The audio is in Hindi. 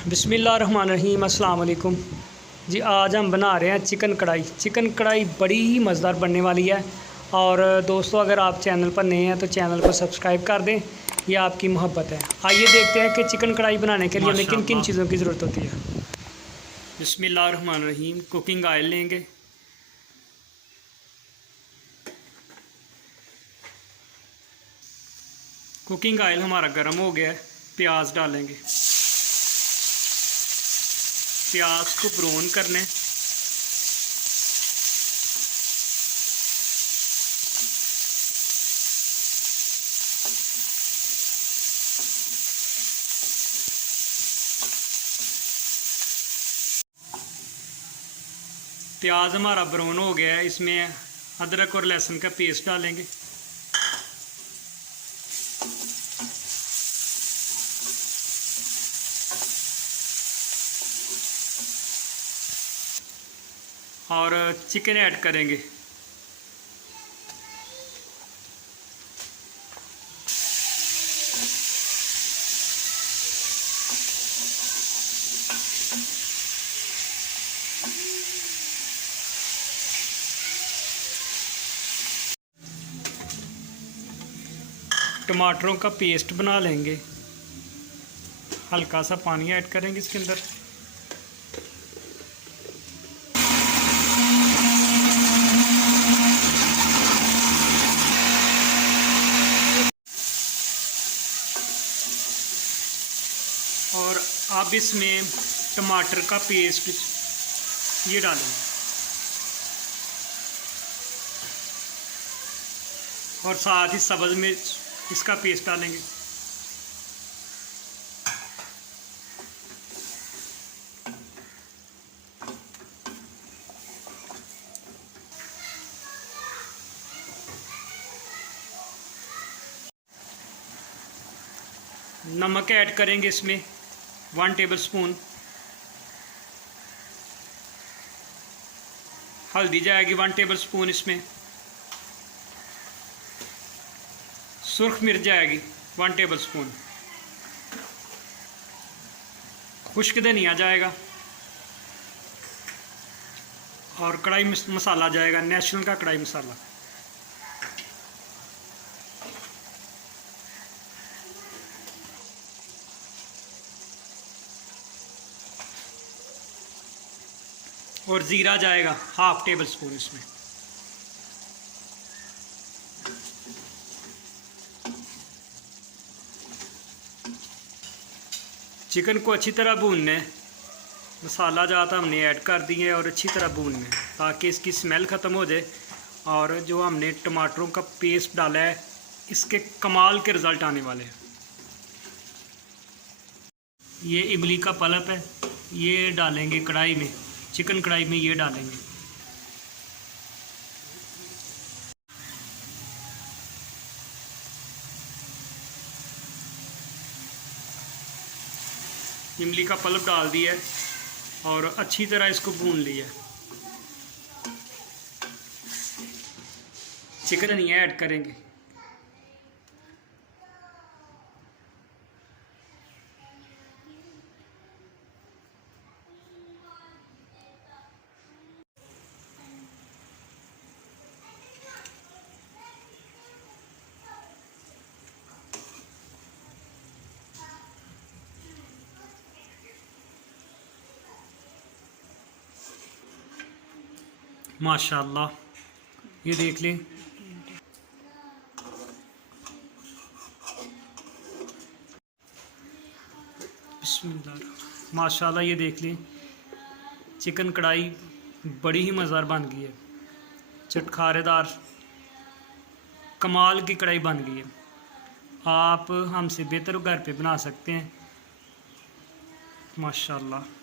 बिस्मिल्लाहिर्रहमानिर्रहीम अस्सलाम वालेकुम जी। आज हम बना रहे हैं चिकन कढ़ाई। चिकन कढ़ाई बड़ी ही मज़ेदार बनने वाली है। और दोस्तों, अगर आप चैनल पर नए हैं तो चैनल को सब्सक्राइब कर दें, ये आपकी मोहब्बत है। आइए देखते हैं कि चिकन कढ़ाई बनाने के लिए हमें किन किन चीज़ों की ज़रूरत होती है। बिस्मिल्लाहिर्रहमानिर्रहीम। कुकिंग ऑयल लेंगे, कुकिंग ऑयल हमारा गर्म हो गया है। प्याज डालेंगे, प्याज को ब्राउन करने। प्याज हमारा ब्राउन हो गया है, इसमें अदरक और लहसुन का पेस्ट डालेंगे। और चिकन ऐड करेंगे। टमाटरों का पेस्ट बना लेंगे, हल्का सा पानी ऐड करेंगे इसके अंदर। और अब इसमें टमाटर का पेस्ट ये डालेंगे और साथ ही सब्ज़ मिर्च इसका पेस्ट डालेंगे। नमक ऐड करेंगे इसमें 1 टेबलस्पून। हल्दी जाएगी 1 टेबलस्पून इसमें। सुर्ख मिर्च जाएगी 1 टेबलस्पून। खुश्क धनिया जाएगा और कढ़ाई मसाला जाएगा, नेशनल का कढ़ाई मसाला। और ज़ीरा जाएगा 1/2 टेबलस्पून इसमें। चिकन को अच्छी तरह भूनना है। मसाला ज़्यादा हमने ऐड कर दिए है और अच्छी तरह भूनना है ताकि इसकी स्मेल ख़त्म हो जाए। और जो हमने टमाटरों का पेस्ट डाला है, इसके कमाल के रिज़ल्ट आने वाले हैं। ये इमली का पल्प है, ये डालेंगे कढ़ाई में, चिकन कढ़ाई में ये डालेंगे। इमली का पल्प डाल दिया है और अच्छी तरह इसको भून लिया। चिकन धनिया ऐड करेंगे। माशाल्लाह, ये देख लें। बिस्मिल्लाह, माशाल्लाह, ये देख लें। चिकन कढ़ाई बड़ी ही मज़ेदार बन गई है, चटखारेदार कमाल की कढ़ाई बन गई है। आप हमसे बेहतर घर पे बना सकते हैं। माशाल्लाह।